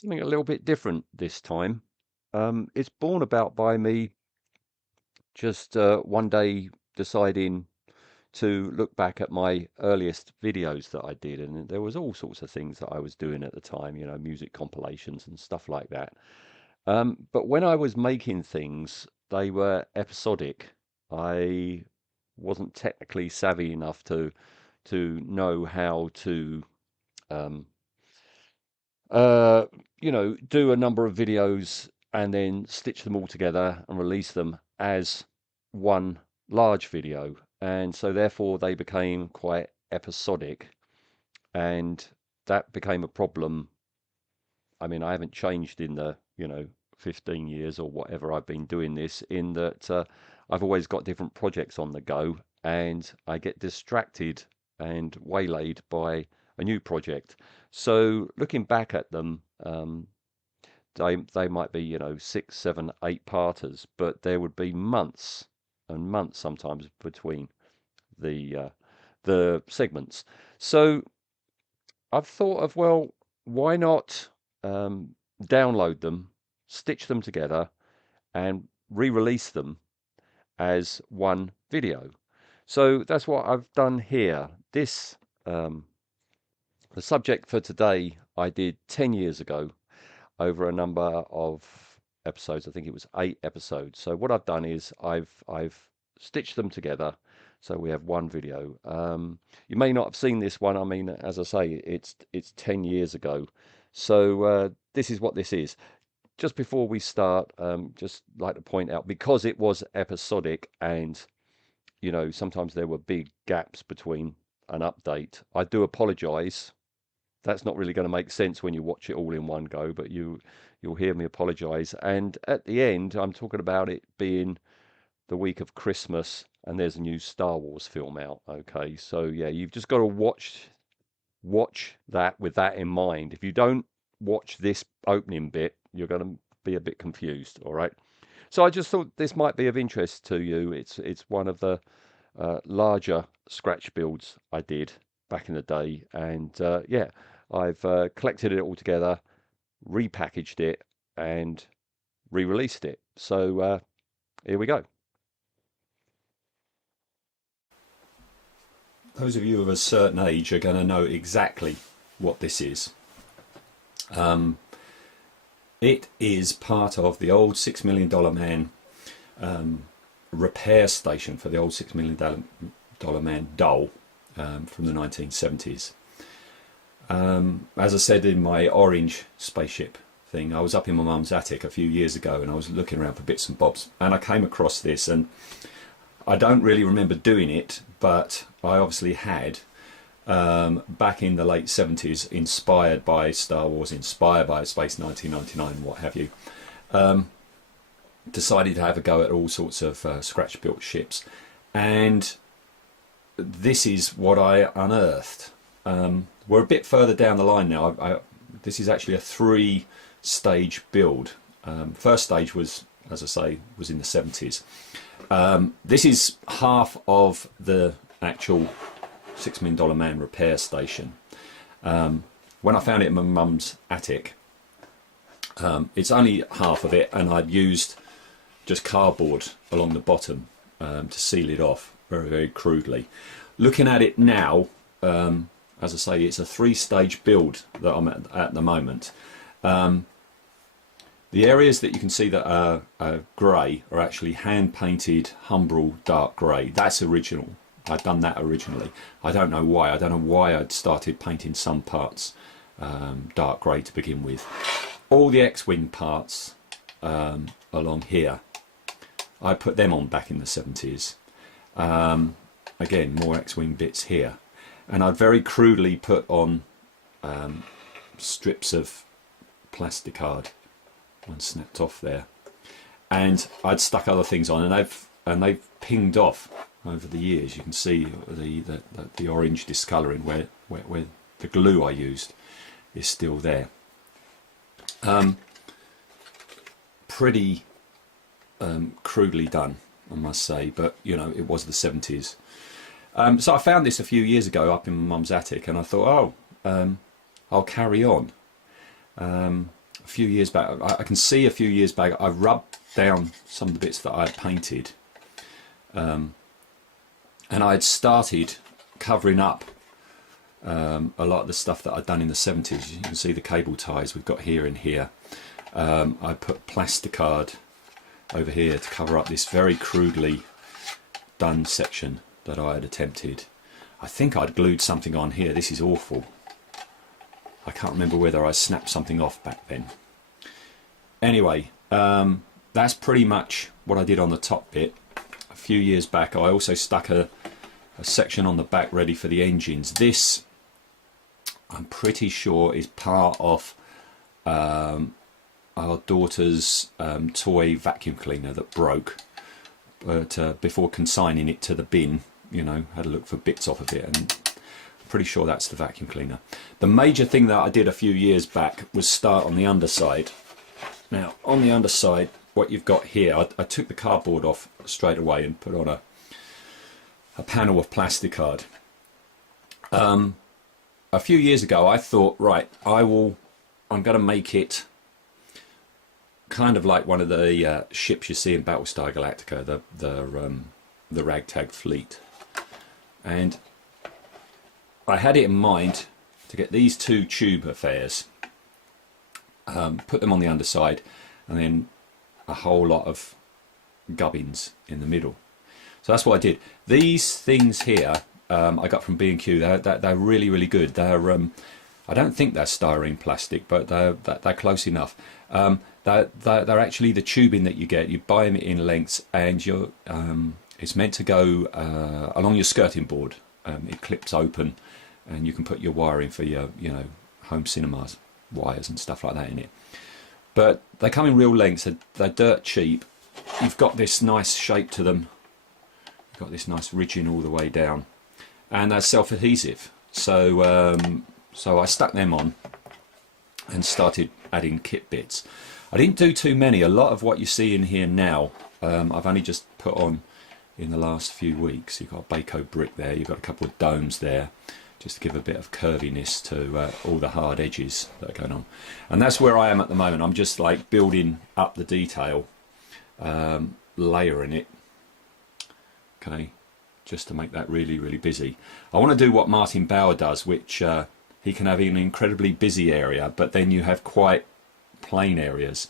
Something a little bit different this time. It's born about by me just one day deciding to look back at my earliest videos that I did, and there was all sorts of things that I was doing at the time, music compilations and stuff like that. But when I was making things, they were episodic. I wasn't technically savvy enough to know how to um, uh, do a number of videos and then stitch them all together and release them as one large video. And so therefore they became quite episodic, and that became a problem. I mean, I haven't changed in the, 15 years or whatever I've been doing this, in that I've always got different projects on the go and I get distracted and waylaid by a new project. So looking back at them, they might be, 6, 7, 8 parters, but there would be months and months sometimes between the segments. So I've thought of, well, why not download them, stitch them together, and re-release them as one video. So that's what I've done here. Um, the subject for today I did 10 years ago over a number of episodes. I think it was 8 episodes. So what I've done is I've stitched them together, so we have one video. You may not have seen this one. I mean, as I say, it's 10 years ago. So this is what this is. Just before we start, just like to point out, because it was episodic and sometimes there were big gaps between an update, I do apologize. That's not really going to make sense when you watch it all in one go, but you'll hear me apologize. And at the end, I'm talking about it being the week of Christmas and there's a new Star Wars film out. Okay, so yeah, you've just got to watch that with that in mind. If you don't watch this opening bit, you're going to be a bit confused. All right. So I just thought this might be of interest to you. It's one of the larger scratch builds I did back in the day, and yeah, I've collected it all together, repackaged it, and re-released it. So here we go. Those of you of a certain age are going to know exactly what this is. It is part of the old $6 Million Man repair station for the old $6 Million Man doll from the 1970s. As I said in my orange spaceship thing, I was up in my mum's attic a few years ago and I was looking around for bits and bobs, and I came across this, and I don't really remember doing it, but I obviously had, back in the late 70s, inspired by Star Wars, inspired by Space 1999, what have you, decided to have a go at all sorts of scratch-built ships. And this is what I unearthed. We're a bit further down the line now. This is actually a 3-stage build. First stage was, as I say, was in the 70s. This is half of the actual $6 Million Man repair station. When I found it in my mum's attic, it's only half of it, and I'd used just cardboard along the bottom to seal it off very, very crudely. Looking at it now, as I say, it's a 3-stage build that I'm at the moment. The areas that you can see that are grey are actually hand-painted Humbrol dark grey. That's original. I'd done that originally. I don't know why. I don't know why I'd started painting some parts dark grey to begin with. All the X-Wing parts along here, I put them on back in the 70s. Again, more X-Wing bits here. And I very crudely put on strips of plasticard. One snapped off there, and I'd stuck other things on, and they've pinged off over the years. You can see the orange discolouring where the glue I used is still there. Pretty crudely done, I must say, but it was the 70s. So I found this a few years ago up in my mum's attic, and I thought, I'll carry on. a few years back, I can see a few years back, I rubbed down some of the bits that I had painted, and I had started covering up a lot of the stuff that I'd done in the 70s. You can see the cable ties we've got here and here. I put plasticard over here to cover up this very crudely done section that I had attempted. I think I'd glued something on here. This is awful. I can't remember whether I snapped something off back then. Anyway, that's pretty much what I did on the top bit. A few years back I also stuck a section on the back ready for the engines. This, I'm pretty sure, is part of our daughter's toy vacuum cleaner that broke, but before consigning it to the bin, you know, had a look for bits off of it, and I'm pretty sure that's the vacuum cleaner. The major thing that I did a few years back was start on the underside. Now on the underside, what you've got here, I took the cardboard off straight away and put on a panel of plasticard. A few years ago I thought, right, I'm going to make it kind of like one of the ships you see in Battlestar Galactica, the ragtag fleet. And I had it in mind to get these two tube affairs, put them on the underside, and then a whole lot of gubbins in the middle. So that's what I did. These things here I got from B&Q. They're really, really good. They're I don't think they're styrene plastic, but they're close enough. They're actually the tubing that you get. You buy them in lengths, and it's meant to go along your skirting board. It clips open, and you can put your wiring for your, home cinemas wires and stuff like that in it. But they come in real lengths. They're dirt cheap. You've got this nice shape to them. You've got this nice ridging all the way down, and they're self-adhesive. So I stuck them on and started adding kit bits. I didn't do too many. A lot of what you see in here now, I've only just put on in the last few weeks. You've got a Baco brick there, you've got a couple of domes there, just to give a bit of curviness to all the hard edges that are going on. And that's where I am at the moment. I'm just like building up the detail, layering it, okay, just to make that really, really busy. I want to do what Martin Bauer does, which he can have an incredibly busy area, but then you have quite plain areas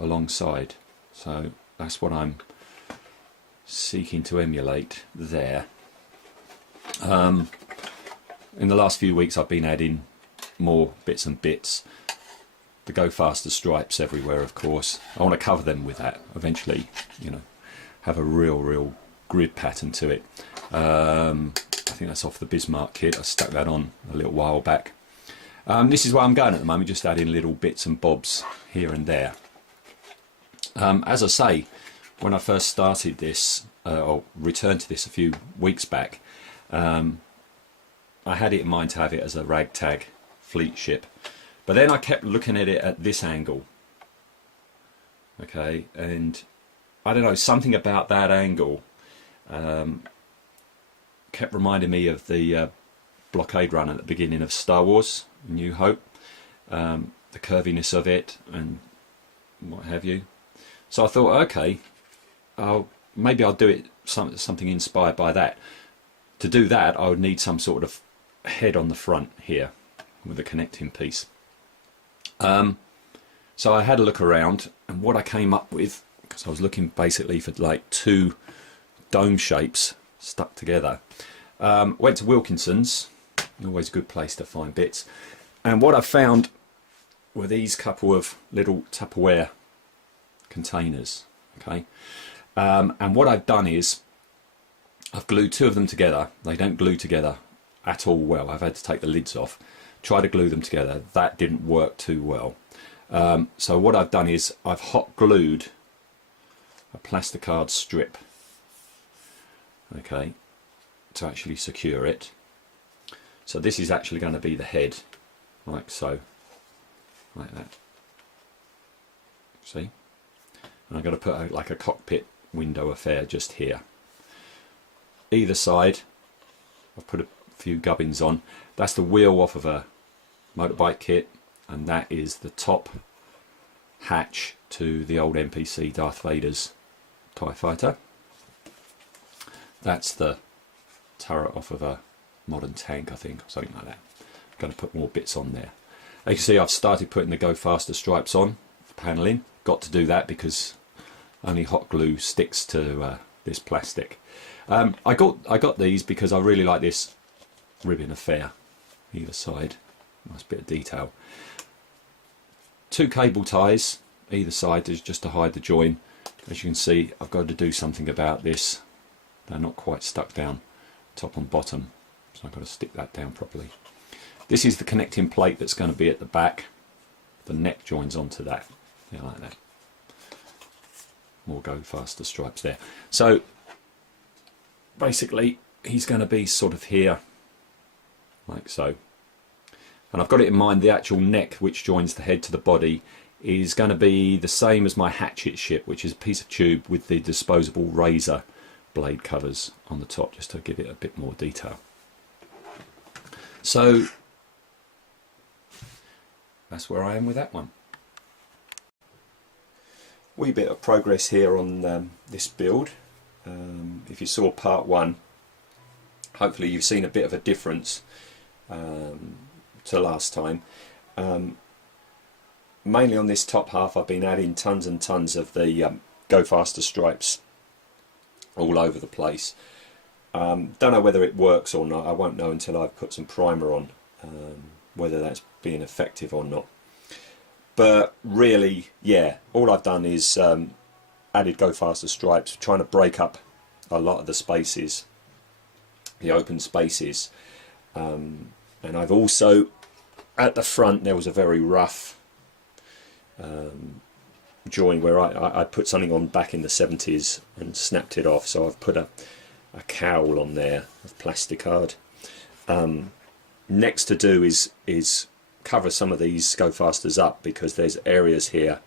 alongside. So that's what I'm seeking to emulate there. In the last few weeks I've been adding more bits and bits. The Go Faster stripes everywhere, of course. I want to cover them with that eventually, have a real grid pattern to it. I think that's off the Bismarck kit. I stuck that on a little while back. This is where I'm going at the moment, just adding little bits and bobs here and there. As I say, when I first started this, or returned to this a few weeks back, I had it in mind to have it as a ragtag fleet ship. But then I kept looking at it at this angle. Okay, and I don't know, something about that angle kept reminding me of the blockade run at the beginning of Star Wars, New Hope, the curviness of it and what have you. So I thought, okay, maybe I'll do it something inspired by that. To do that, I would need some sort of head on the front here with a connecting piece. So I had a look around, and what I came up with, because I was looking basically for like two dome shapes stuck together, went to Wilkinson's, always a good place to find bits, and what I found were these couple of little Tupperware containers. Okay, and what I've done is I've glued two of them together. They don't glue together at all well. I've had to take the lids off, try to glue them together. That didn't work too well. So what I've done is I've hot glued a plasticard strip, okay, to actually secure it. So this is actually going to be the head, like so, like that. See? And I'm going to put like a cockpit window affair just here. Either side, I've put a few gubbins on. That's the wheel off of a motorbike kit, and that is the top hatch to the old NPC Darth Vader's TIE fighter. That's the turret off of a modern tank, I think, or something like that. I'm going to put more bits on there. As you can see, I've started putting the Go Faster stripes on for panelling. Got to do that because only hot glue sticks to this plastic. I got these because I really like this ribbon affair either side. Nice bit of detail. 2 cable ties either side just to hide the join. As you can see, I've got to do something about this. They're not quite stuck down top and bottom, so I've got to stick that down properly. This is the connecting plate that's going to be at the back. The neck joins onto that. Yeah, like that. More Go Faster stripes there. So basically he's going to be sort of here, like so. And I've got it in mind the actual neck which joins the head to the body is going to be the same as my hatchet ship, which is a piece of tube with the disposable razor blade covers on the top, just to give it a bit more detail. So that's where I am with that one. Wee bit of progress here on this build. If you saw part 1, hopefully you've seen a bit of a difference to last time. Mainly on this top half I've been adding tons and tons of the Go Faster stripes all over the place. Don't know whether it works or not. I won't know until I've put some primer on whether that's being effective or not. But really, yeah, all I've done is added Go Faster stripes, trying to break up a lot of the spaces, the open spaces. And I've also, at the front, there was a very rough join where I put something on back in the 70s and snapped it off, so I've put a cowl on there of plasticard. Next to do is cover some of these Go Fasters up, because there's areas here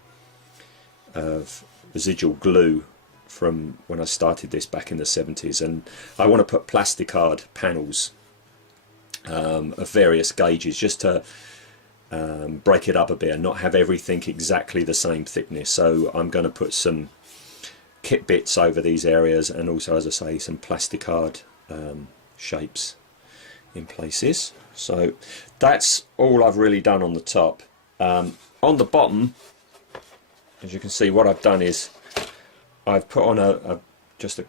of residual glue from when I started this back in the 70s, and I want to put plasticard panels of various gauges just to break it up a bit and not have everything exactly the same thickness. So I'm going to put some kit bits over these areas, and also, as I say, some plasticard shapes in places. So that's all I've really done on the top. On the bottom, as you can see, what I've done is I've put on just a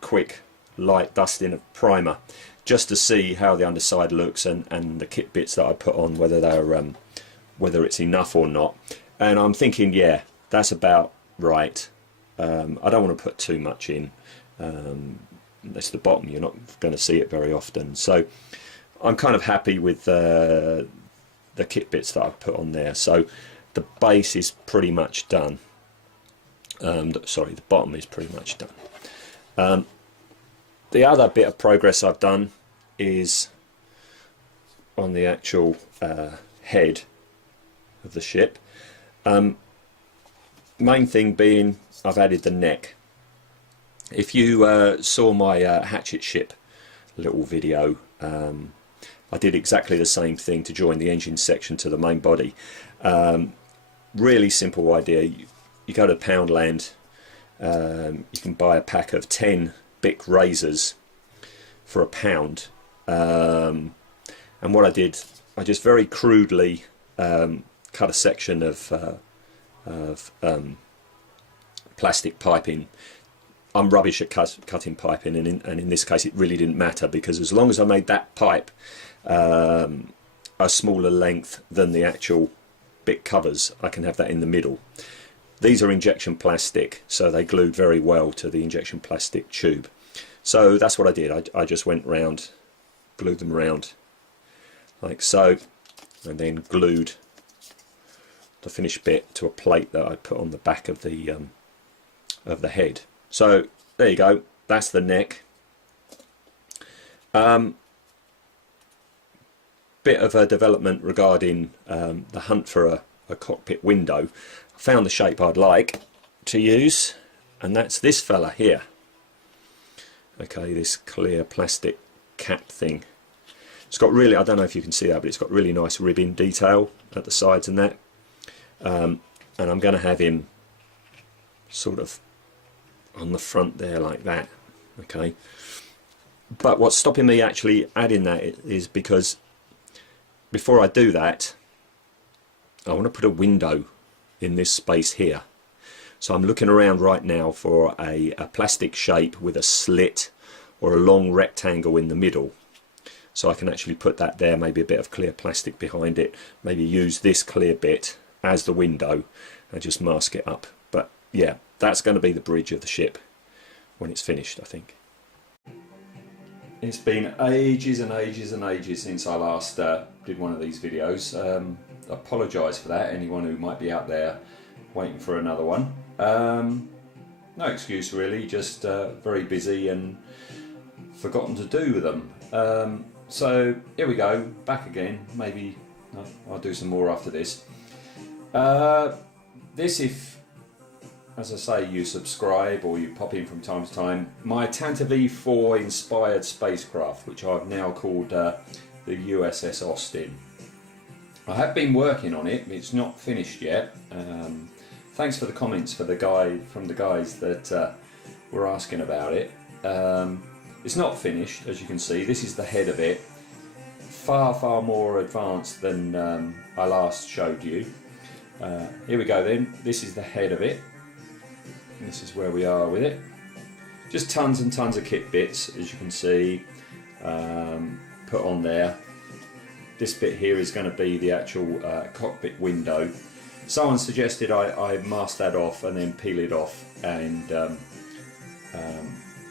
quick light dusting of primer, just to see how the underside looks, and the kit bits that I put on, whether they're whether it's enough or not. And I'm thinking, yeah, that's about right. I don't want to put too much in. That's the bottom, you're not going to see it very often. So I'm kind of happy with the kit bits that I've put on there. So the base is pretty much done. Sorry, the bottom is pretty much done. The other bit of progress I've done is on the actual head of the ship. Main thing being, I've added the neck. If you saw my hatchet ship little video, I did exactly the same thing to join the engine section to the main body. Really simple idea. You go to Poundland, you can buy a pack of 10 Bic razors for £1, and what I did, I just very crudely cut a section of plastic piping. I'm rubbish at cutting piping, and in this case it really didn't matter, because as long as I made that pipe a smaller length than the actual Bic covers, I can have that in the middle. These are injection plastic, so they glued very well to the injection plastic tube. So that's what I did. I just went round, glued them round like so, and then glued the finished bit to a plate that I put on the back of the head. So there you go, that's the neck. Bit of a development regarding the hunt for a cockpit window. I found the shape I'd like to use, and that's this fella here. Okay, this clear plastic cap thing. It's got really, I don't know if you can see that, but it's got really nice ribbing detail at the sides and that. And and I'm going to have him sort of on the front there like that. Okay, but what's stopping me actually adding that is because before I do that, I want to put a window in this space here. So I'm looking around right now for a plastic shape with a slit or a long rectangle in the middle. So I can actually put that there, maybe a bit of clear plastic behind it, maybe use this clear bit as the window and just mask it up. But yeah, that's going to be the bridge of the ship when it's finished, I think. It's been ages and ages and ages since I last did one of these videos. I apologise for that, anyone who might be out there waiting for another one. No excuse really, just very busy and forgotten to do them. So here we go, back again. Maybe I'll do some more after this. This, if, as I say, you subscribe or you pop in from time to time, my Tantive 4 inspired spacecraft, which I've now called the USS Austin. I have been working on it, it's not finished yet. Thanks for the comments from the guys that were asking about it. It's not finished, as you can see. This is the head of it, far more advanced than I last showed you. Here we go then, this is the head of it. And this is where we are with it. Just tons and tons of kit bits, as you can see, put on there. This bit here is going to be the actual cockpit window. Someone suggested I mask that off and then peel it off, and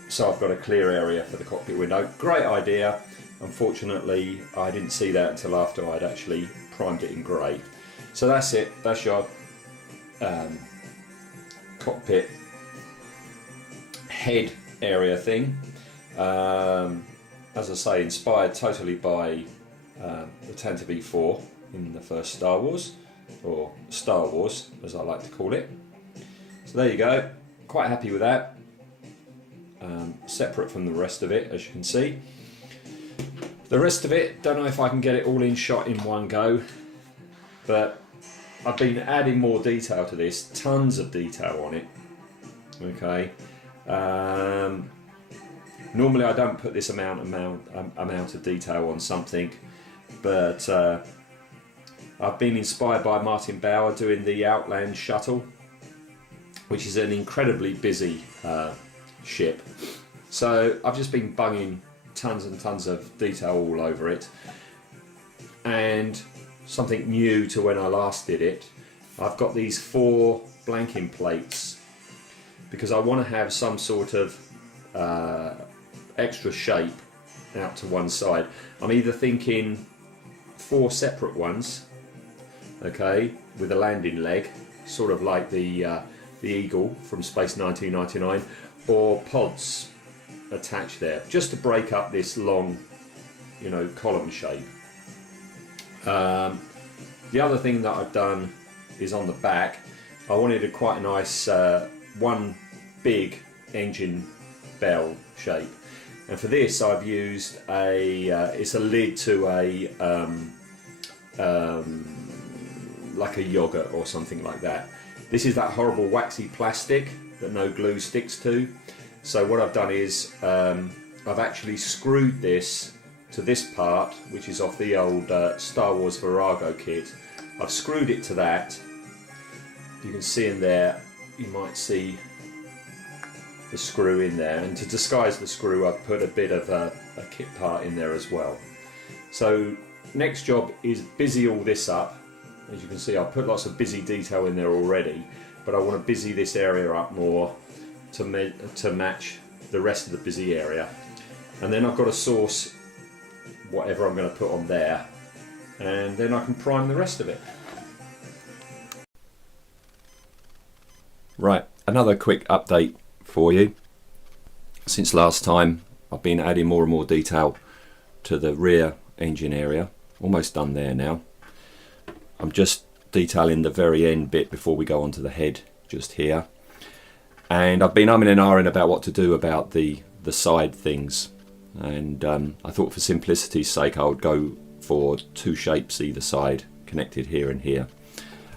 so I've got a clear area for the cockpit window. Great idea. Unfortunately, I didn't see that until after I'd actually primed it in grey. So that's it. That's your cockpit head area thing. As I say, inspired totally by the Tantive 4 in the first Star Wars, or Star Wars as I like to call it. So there you go, quite happy with that. Separate from the rest of it, as you can see. The rest of it, don't know if I can get it all in shot in one go, but I've been adding more detail to this, tons of detail on it. Okay. Normally I don't put this amount of detail on something, but I've been inspired by Martin Bauer doing the Outland shuttle, which is an incredibly busy ship. So I've just been bunging tons and tons of detail all over it. And something new to when I last did it, I've got these 4 blanking plates because I want to have some sort of extra shape out to one side. I'm either thinking 4 separate ones, okay, with a landing leg, sort of like the Eagle from Space 1999, or pods attached there, just to break up this long, column shape. The other thing that I've done is on the back, I wanted quite a nice one big engine bell shape, and for this I've used it's a lid to a like a yogurt or something like that. This is that horrible waxy plastic that no glue sticks to. So what I've done is I've actually screwed this to this part, which is off the old Star Wars Virago kit. I've screwed it to that. You can see in there, you might see the screw in there, and to disguise the screw I've put a bit of a kit part in there as well. So next job is busy all this up. As you can see, I've put lots of busy detail in there already, but I want to busy this area up more to match the rest of the busy area. And then I've got to source whatever I'm going to put on there, and then I can prime the rest of it. Right, another quick update for you. Since last time, I've been adding more and more detail to the rear engine area. Almost done there now. I'm just detailing the very end bit before we go on to the head, just here. And I've been umming and ahhing about what to do about the side things. And I thought for simplicity's sake I would go for 2 shapes either side, connected here and here.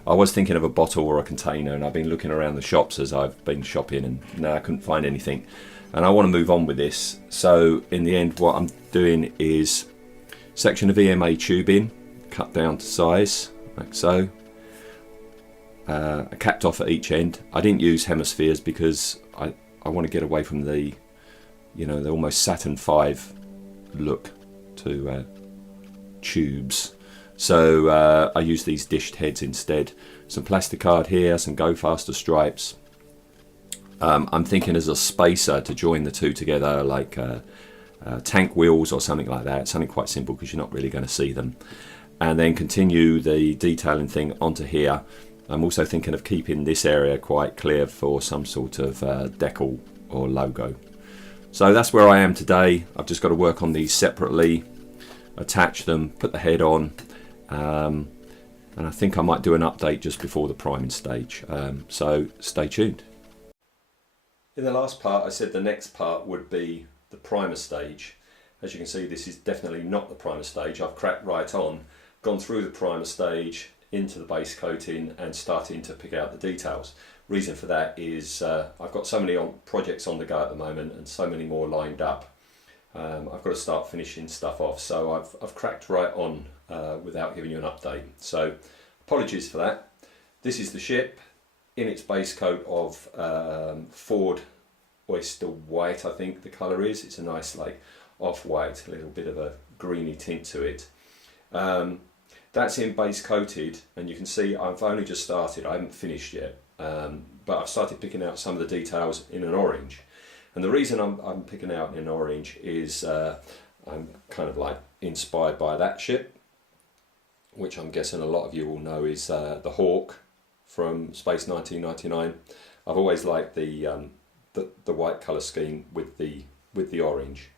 I was thinking of a bottle or a container, and I've been looking around the shops as I've been shopping, and no, I couldn't find anything. And I want to move on with this. So in the end, what I'm doing is section of EMA tubing, cut down to size, like so. Capped off at each end. I didn't use hemispheres because I want to get away from the, the almost Saturn V look to tubes. So I use these dished heads instead. Some plasticard here, some Go Faster stripes. I'm thinking as a spacer to join the two together, like tank wheels or something like that. Something quite simple because you're not really going to see them. And then continue the detailing thing onto here. I'm also thinking of keeping this area quite clear for some sort of decal or logo. So that's where I am today. I've just got to work on these separately, attach them, put the head on, and I think I might do an update just before the priming stage. So stay tuned. In the last part I said the next part would be the primer stage. As you can see, this is definitely not the primer stage. I've cracked right on, gone through the primer stage, into the base coating and starting to pick out the details. Reason for that is I've got so many projects on the go at the moment and so many more lined up. I've got to start finishing stuff off, so I've cracked right on without giving you an update. So apologies for that. This is the ship in its base coat of Ford Oyster White, I think the colour is. It's a nice like off-white, a little bit of a greeny tint to it. That's in base coated, and you can see I've only just started, I haven't finished yet, but I've started picking out some of the details in an orange. And the reason I'm picking out in an orange is I'm kind of like inspired by that ship, which I'm guessing a lot of you will know is the Hawk from Space 1999. I've always liked the white colour scheme with the orange.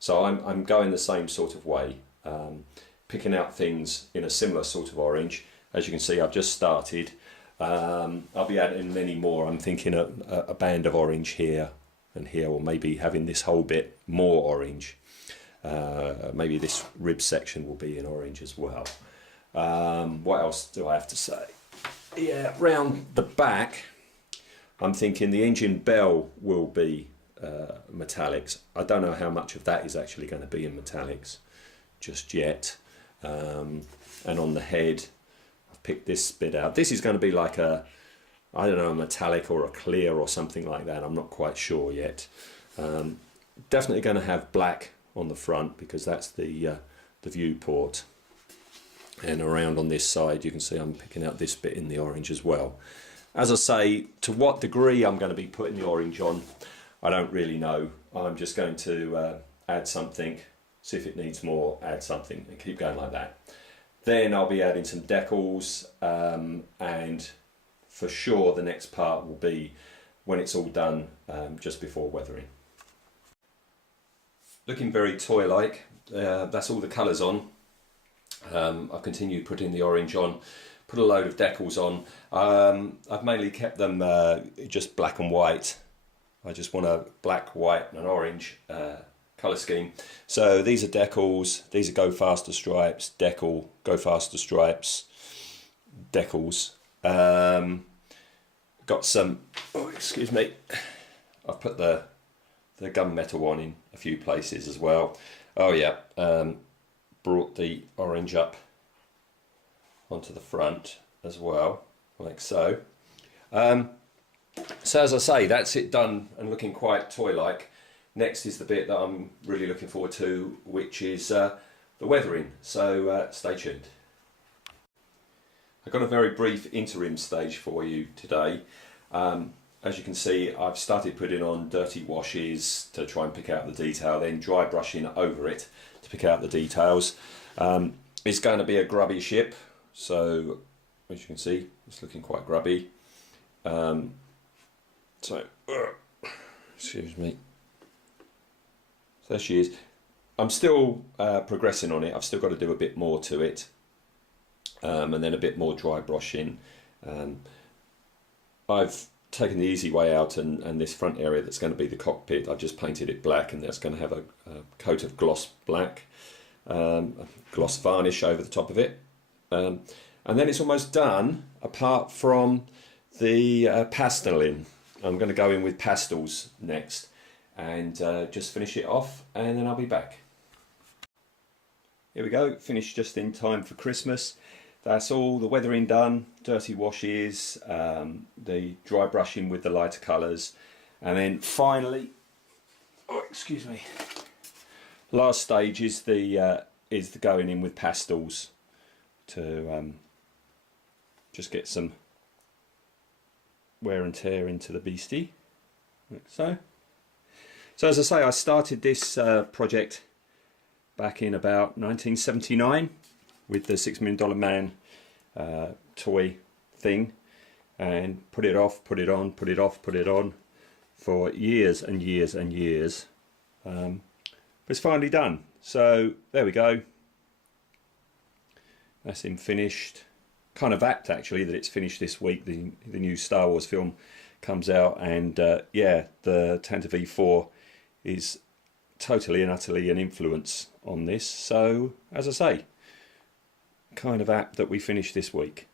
So I'm going the same sort of way. Picking out things in a similar sort of orange. As you can see, I've just started. I'll be adding many more. I'm thinking a band of orange here and here, or maybe having this whole bit more orange. Maybe this rib section will be in orange as well. What else do I have to say? Yeah, round the back, I'm thinking the engine bell will be metallics. I don't know how much of that is actually going to be in metallics just yet. And on the head, I've picked this bit out. This is going to be like a, I don't know, a metallic or a clear or something like that. I'm not quite sure yet. Definitely going to have black on the front because that's the viewport. And around on this side, you can see I'm picking out this bit in the orange as well. As I say, to what degree I'm going to be putting the orange on, I don't really know. I'm just going to add something. See if it needs more, add something, and keep going like that. Then I'll be adding some decals, and for sure the next part will be when it's all done, just before weathering. Looking very toy-like. That's all the colours on. I've continued putting the orange on, put a load of decals on. I've mainly kept them just black and white. I just want a black, white and an orange colour scheme. So these are decals, these are Go Faster stripes, decal, Go Faster stripes, decals. Got some, oh, excuse me, I've put the gunmetal one in a few places as well. Oh yeah, brought the orange up onto the front as well, like so. So as I say, that's it done and looking quite toy-like. Next is the bit that I'm really looking forward to, which is the weathering, so stay tuned. I've got a very brief interim stage for you today. As you can see, I've started putting on dirty washes to try and pick out the detail, then dry brushing over it to pick out the details. It's going to be a grubby ship, so as you can see, it's looking quite grubby. Excuse me. There she is. I'm still progressing on it. I've still got to do a bit more to it, and then a bit more dry brushing. I've taken the easy way out, and this front area that's going to be the cockpit, I've just painted it black, and that's going to have a coat of gloss black, gloss varnish over the top of it. And then it's almost done, apart from the pasteling. I'm going to go in with pastels next and just finish it off, and then I'll be back. Here we go, finished just in time for Christmas. That's all the weathering done, dirty washes, the dry brushing with the lighter colours, and then finally, oh excuse me, last stage is the going in with pastels to just get some wear and tear into the beastie, like so. So as I say, I started this project back in about 1979 with the $6 Million Man toy thing, and put it off, put it on, put it off, put it on for years and years and years. But it's finally done. So there we go. That's him finished. Kind of apt actually that it's finished this week. The new Star Wars film comes out, and yeah, the Tantive V4 is totally and utterly an influence on this. So as I say, kind of apt that we finished this week.